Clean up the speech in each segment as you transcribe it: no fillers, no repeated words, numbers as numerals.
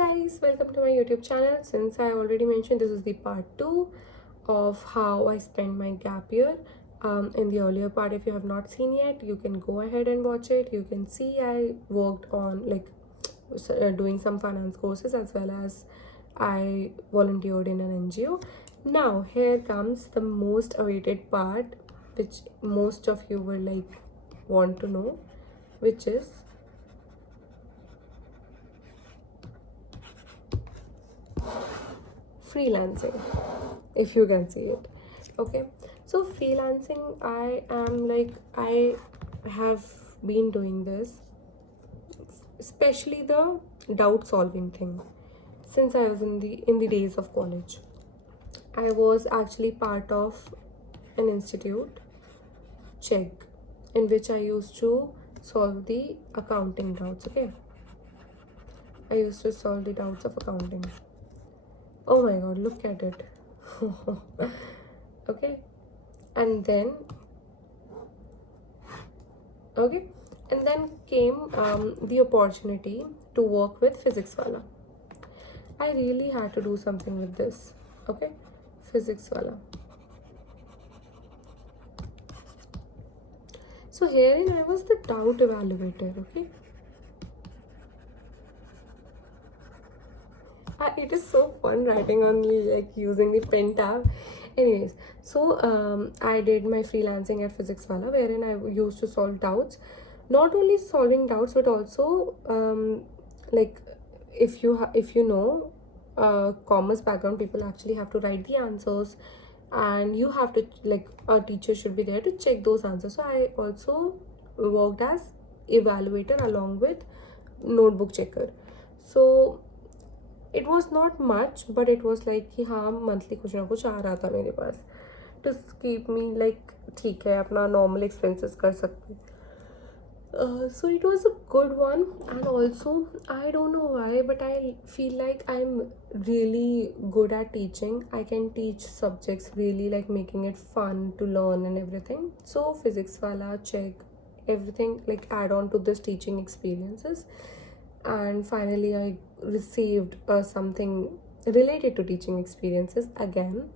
guys, welcome to my YouTube channel. Since I already mentioned, this is the part 2 of how I spent my gap year. In the earlier part, if you have not seen yet, you can go ahead and watch it. You can see I worked on doing some finance courses, as well as I volunteered in an NGO. Now here comes the most awaited part, which most of you will want to know, which is freelancing, if you can see it. Okay, so freelancing, I have been doing this, especially the doubt solving thing, since I was in the days of college. I was actually part of an institute, check, in which I used to solve the accounting doubts. Okay, I used to solve the doubts of accounting. Oh my god, look at it. Okay, and then came the opportunity to work with physics wala. I really had to do something with this. Okay, physics wala. So herein I was the doubt evaluator. Okay, it is so fun writing on using the pen tab. Anyways, so I did my freelancing at physics wala, wherein I used to solve doubts. Not only solving doubts, but also like if you know commerce background, people actually have to write the answers, and you have to, like, a teacher should be there to check those answers. So I also worked as evaluator along with notebook checker. So it was not much, but it was like कि हाँ monthly कुछ ना कुछ आ रहा था मेरे पास to keep me like ठीक है, अपना normal expenses कर सकती. So it was a good one, and also I don't know why, but I feel like I'm really good at teaching. I can teach subjects really, like making it fun to learn and everything. So physics wala, check, everything like add on to this teaching experiences, and finally I received something related to teaching experiences again.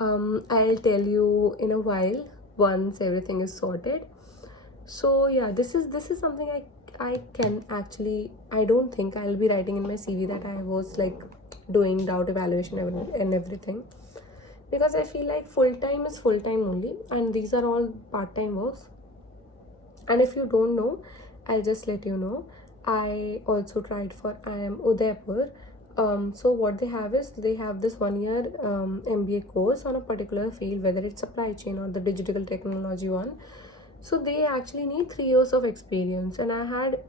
I'll tell you in a while once everything is sorted. So yeah, this is something I can actually, I don't think I'll be writing in my CV that I was like doing doubt evaluation and everything, because I feel like full time is full time only, and these are all part-time works. And if you don't know, I'll just let you know, I also tried for IIM Udaipur. So what they have is they have this 1 year MBA course on a particular field, whether it's supply chain or the digital technology one. So they actually need 3 years of experience, and I had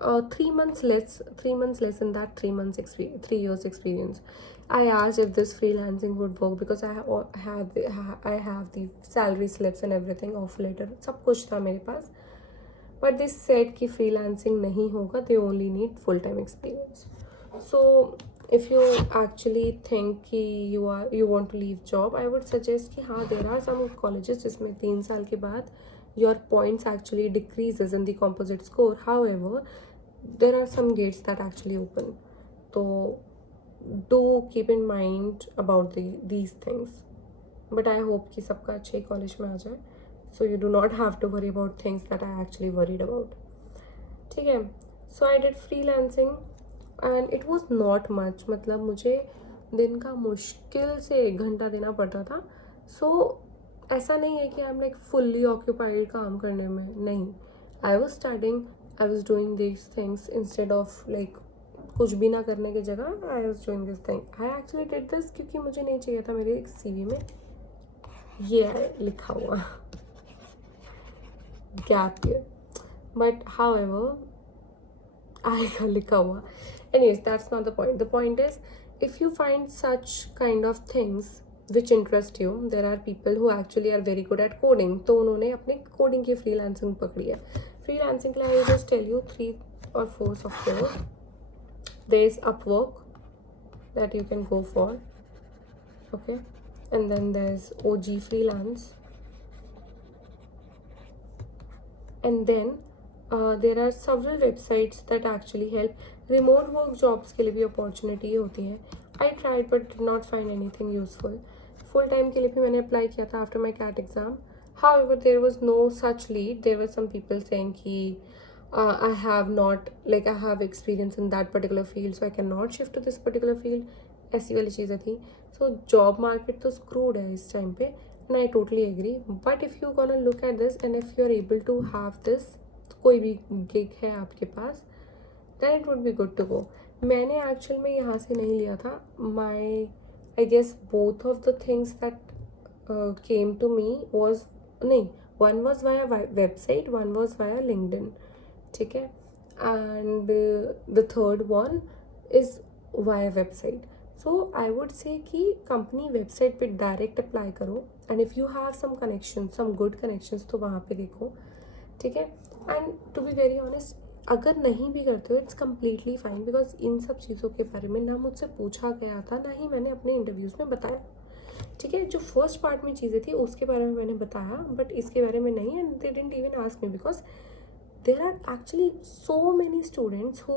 3 months less. 3 months less in that 3 months experience, 3 years experience. I asked if this freelancing would work because I have the salary slips and everything, offer letter, सब कुछ था मेरे पास. But they said कि freelancing नहीं होगा. They only need full time experience. So if you actually think कि you want to leave job, I would suggest कि हाँ, there are some colleges जिसमें 3 साल के बाद your points actually decreases in the composite score. However, there are some gates that actually open. So do keep in mind about these things. But I hope कि सबका अच्छे college में आ जाए, so you do not have to worry about things that I actually worried about. ठीक है. So I did freelancing and it was not much. मतलब मुझे दिन का मुश्किल से 1 घंटा देना पड़ता था. So ऐसा नहीं है कि I am like fully occupied काम करने में. नहीं, I was starting, I was doing this things instead of like कुछ भी ना करने की जगह I was doing this thing. I actually did this क्योंकि मुझे नहीं चाहिए था मेरे CV में ये लिखा हुआ gap year, but how ever आएगा लिखा हुआ. Anyways, that's not the point. The point is, if you find such kind of things which interest you, there are people who actually are very good at coding. तो उन्होंने अपने coding की freelancing पकड़ी है. Freelancing के लिए I just tell you 3 or 4 software. There is Upwork that you can go for. Okay, and then there's OG Freelance, and then there are several websites that actually help. Remote work jobs के लिए भी opportunity होती है. I tried but did not find anything useful. Full time के लिए भी मैंने apply किया था after my CAT exam. However, there was no such lead. There were some people saying कि I have not, like I have experience in that particular field, so I cannot shift to this particular field. ऐसी वाली चीज़ें थी. So job market तो screwed है इस time पे, and I totally agree. But if you gonna look at this and if you are able to have this, कोई भी gig है आपके पास, then it would be good to go. मैंने actual में यहाँ से नहीं लिया था. I guess both of the things that came to me was, नहीं, one was via website, one was via LinkedIn. ठीक है, and the third one is via website. So I would say कि company website पे direct apply करो, and if you have some connections, some good connections, तो वहाँ पे देखो. ठीक है. And to be very honest, अगर नहीं भी करते हो it's completely fine, because in सब चीज़ों के बारे में ना मुझसे पूछा गया था, ना ही मैंने अपने इंटरव्यूज़ में बताया. ठीक है, जो फर्स्ट पार्ट में चीज़ें थी उसके बारे में मैंने बताया, बट इसके बारे में नहीं. And they didn't even ask me because there are actually so many students who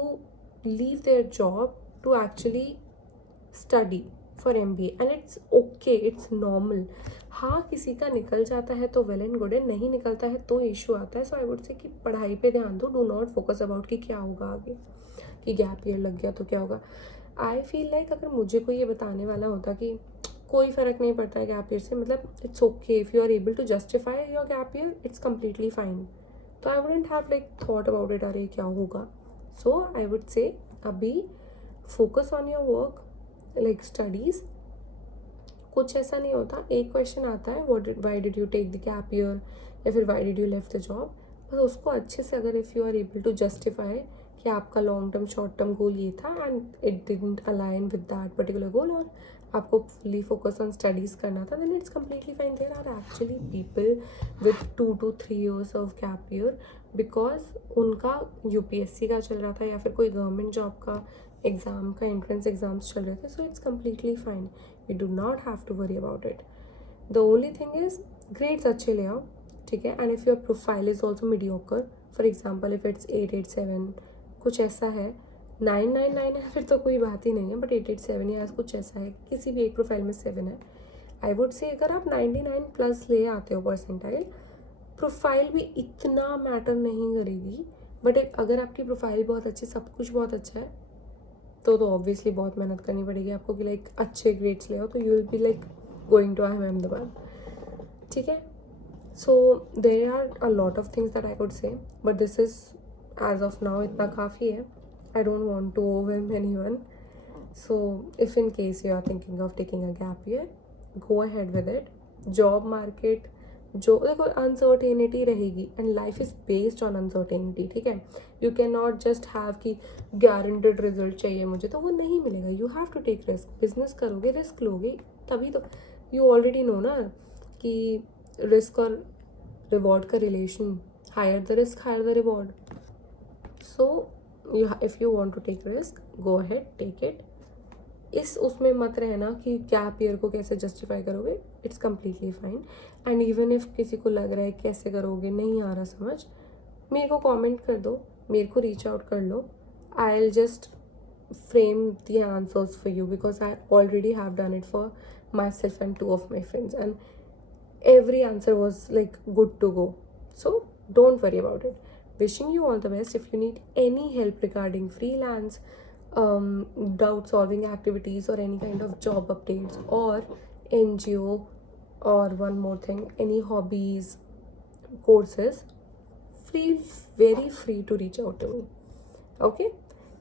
leave their job to actually study for MBA, and it's okay, it's normal. हाँ, किसी का निकल जाता है तो वेल एंड गुड है, नहीं निकलता है तो इशू आता है. सो आई वुड से कि पढ़ाई पे ध्यान दो, डू नॉट फोकस अबाउट कि क्या होगा आगे, कि गैप ईयर लग गया तो क्या होगा. आई फील लाइक अगर मुझे कोई ये बताने वाला होता कि कोई फ़र्क नहीं पड़ता है गैप ईयर से, मतलब it's okay if you are able to justify your gap year, it's completely fine, तो I wouldn't have like thought about it, अरे क्या होगा. सो आई वुड से अभी focus on your work, like studies. कुछ ऐसा नहीं होता, एक क्वेश्चन आता है why did you take the gap year, या फिर why did you left the job. बस उसको अच्छे से अगर if you are able to justify कि आपका long term short term goal ये था and it didn't align with that particular goal, और आपको फुली फोकस ऑन स्टडीज़ करना था, then it's completely fine. There are actually people with 2 to 3 years of gap year because उनका UPSC का चल रहा था या फिर कोई गवर्नमेंट जॉब का एग्ज़ाम का एंट्रेंस एग्ज़ाम्स चल रहे थे. So it's completely fine, you do not have to worry about it. The only thing is grades अच्छे ले आओ. ठीक है, and if your profile is also mediocre, for example if it's 887 कुछ ऐसा है, 999 है फिर तो कोई बात ही नहीं है, बट 887 या कुछ ऐसा है, किसी भी एक प्रोफाइल में 7 है, आई वुड से अगर आप 99 प्लस ले आते हो परसेंटाइल, प्रोफाइल भी इतना मैटर नहीं करेगी. बट अगर आपकी प्रोफाइल बहुत अच्छी, सब कुछ बहुत अच्छा है, तो ऑब्वियसली बहुत मेहनत करनी पड़ेगी आपको कि लाइक अच्छे ग्रेड्स ले आओ, तो you will be like going to IIM Ahmedabad. ठीक है, so there are a lot of things that I could say, but this is as of now इतना काफ़ी है. I don't want to overwhelm anyone. So if in case you are thinking of taking a gap year, go ahead with it. Job market जो देखो uncertainty रहेगी, and life is based on uncertainty. ठीक है, you can not just have कि guaranteed result चाहिए मुझे, तो वो नहीं मिलेगा. You have to take risk. Business करोगे, रिस्क लोगे, तभी तो. यू ऑलरेडी नो ना कि रिस्क और रिवॉर्ड का relation, higher the risk higher the reward. So if you want to take risk, go ahead, take it. इस उसमें मत रहना कि गैप ईयर को कैसे जस्टिफाई करोगे. It's completely fine. And even if किसी को लग रहा है कैसे करोगे, नहीं आ रहा समझ, मेरे को कमेंट कर दो, मेरे को रीच आउट कर लो. I will just frame the answers for you because I already have done it for myself and 2 of my friends, and every answer was like good to go. So don't worry about it. Wishing you all the best. If you need any help regarding freelance, doubt solving activities, or any kind of job updates, or NGO, or one more thing, any hobbies, courses, feel very free to reach out to me. Okay,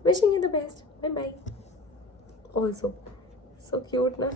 wishing you the best. Bye bye. Also so cute na.